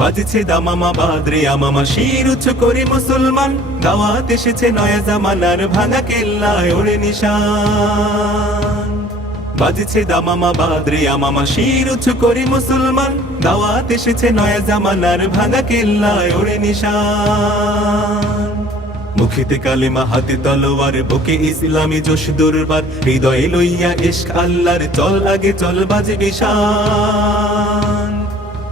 বাজছে দামামা বাদরে আমামা শির উচ্চ করে মুসলমান, দাওয়াত এসেছে নয়া জামানার ভাঙা কেল্লায় ওড়ে নিশান। বাজছে দামামা বাদরে আমামা শির উচ্চ করে মুসলমান, দাওয়াত এসেছে নয়া জামানার ভাঙা কেল্লায় ওড়ে নিশান। মুখেতে কালেমা হাতে তলোয়ার, বুকে ইসলামী জোশ দুর্বার, হৃদয়ে লইয়া ইশক আল্লাহর চল আগে চল বাজে বিশান।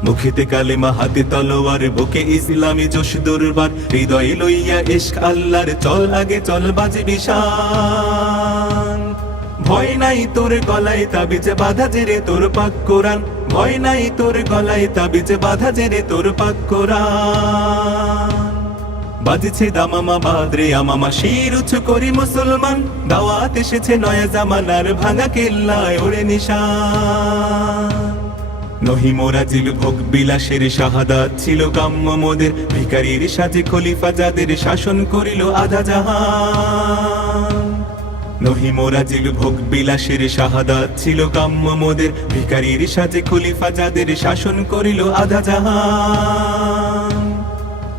মুখেতে কালেমা হাতে তলোয়ার, বুকে ইসলামী জোশ দুর্বার, হৃদয়ে লইয়া ইশক আল্লাহর চল আগে চল বাজে বিশান। ভয় নাই তোর গলায় তাবিজ বাঁধা জেরে তোর পাক কোরআন, ভয় নাই তোর গলায় তাবিজ বাঁধা জেরে তোর পাক কোরআন। বাজছে দামামা বাদরে আমামা শির উচ্চ করি মুসলমান, দাওয়াত এসেছে নয়া জামানার ভাঙা কেল্লায় ওড়ে নিশান। নহি মোরাজিল ভোগ বিলাসের শাহাদাত ছিল কাম্য মোদের, ভিখারির সাজে খলিফা যাদের শাসন করিল আধা জাহান। নহি মোরাজিল ভোগ বিলাসের শাহাদাত ছিল কাম্য মোদের, ভিখারির সাজে খলিফা যাদের শাসন করিল আধা জাহান।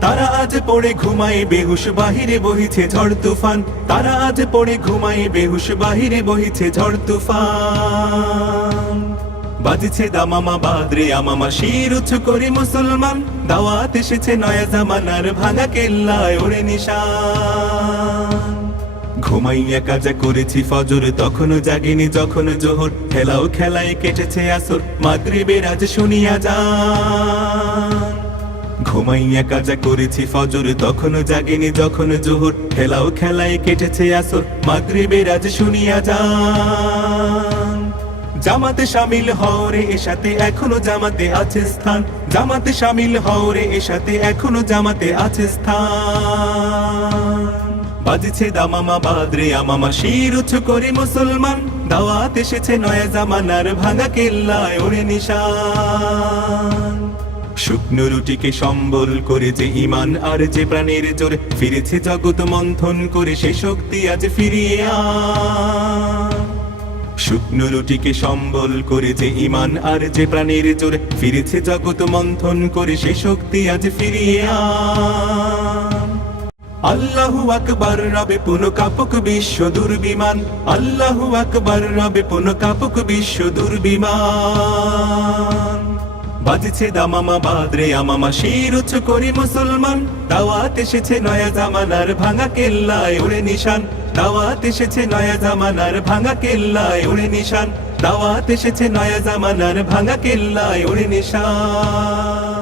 তারা আজ পড়ে ঘুমায় বেহুশ, বাহিরে বহিছে ঝড় তুফান, তারা আজ পড়ে ঘুমায় বেহুশ, বাহিরে বহিছে ঝড় তুফান। বাজছে দামামা বাদরে আমামা শির উচ্চ করি মুসলমান, দাওয়াত এসেছে নয়া জামানার ভাঙা কেল্লায় ওড়ে নিশান। ঘুমাইয়া কাজা করেছি ফজর, তখনও জাগিনি যখন জোহর, খেলাও খেলায় কেটেছে আসর, মাগরিবের আজ শুনিয়া যান। ঘুমাইয়া কাজা করেছি ফজর, তখনও জাগিনি যখন জোহর, খেলাও খেলায় কেটেছে আসর, মাগরিবের আজ শুনিয়া যান। জামাতে শামিল হও রে এ সাথে এখনো জামাতে আছে স্থান, জামাতে শামিল হও রে এ সাথে এখনো জামাতে আছে স্থান। বাজছে দামামা বাদরে আমামা শির উচ্চ করে মুসলমান, দাওয়াত এসেছে নয়া জামানার ভাঙা কেল্লায় ওড়ে নিশান। শুকনো রুটিকে সম্বল করে যে ইমান আর যে প্রাণের জোরে, ফিরেছে জগৎ মন্থন করে সে শক্তি আজ ফিরিয়ে আন। শুকনো রুটিকে সম্বল করে যে ইমান আর যে প্রাণের জোরে, ফিরেছে জগৎ মন্থন করে সে শক্তি আজ ফিরিয়ে আন। আল্লাহু আকবার রবে পুন কাপুক বিশ্ব দুর্বিমান, আল্লাহু আকবার রবে পুন কাপুক বিশ্ব দুর্বিমান। বাজছে দামামা বাদরে আমামা শির উচ্চ করি মুসলমান, দাওয়াত এসেছে নয়া জামানার ভাঙা কেল্লায় ওড়ে নিশান, দাওয়াত এসেছে নয়া জামানার ভাঙা কেল্লায় ওড়ে নিশান, দাওয়াত এসেছে নয়া জামানার ভাঙা কেল্লায় ওড়ে নিশান।